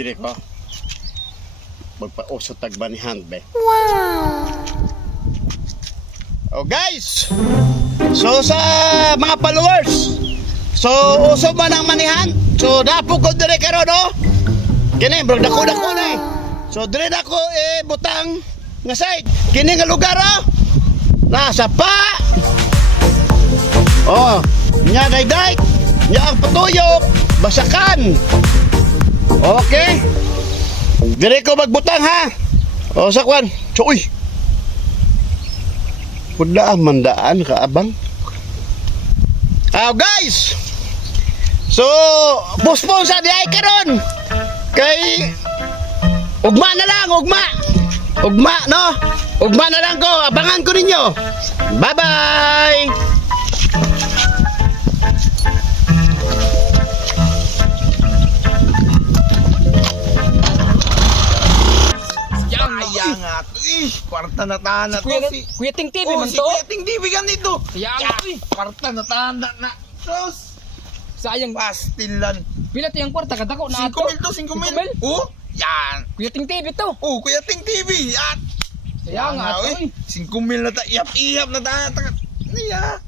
dire ko. Magpa-uso tagbanihan be. Wow! Oh guys. So sa mga followers. So uso man ang manihan. So dapo ko dire karon no. Kini bro dako na eh. So dire na ko butang nga side. Kini nga lugar oh. Nasa pa. Oh, nya dayday. Nya ang patuyok, basakan. Okay. Dire ko magbutang ha. O sakwan. So uy. Pudla mandaan ka abang. Guys. So, postpone sa diay karon. Kay ugma na lang, ugma. Ugma no. Ugma na lang ko, abangan ko ninyo. Bye-bye. Kaya nga to kwarta na tana to Kuya Ting TV man si to. Kuya Ting TV ganito. Kaya nga Kwarta na tana na. Sus, sayang pastilan. pila tiyang kwarta kadako na 5 ato. mil to, 5 mil. Oh, yan. Kuya Ting TV to. Oh, Kuya Ting TV. At Kaya nga ato. 5 mil na ta. Iyap-iyap na tana. Iya.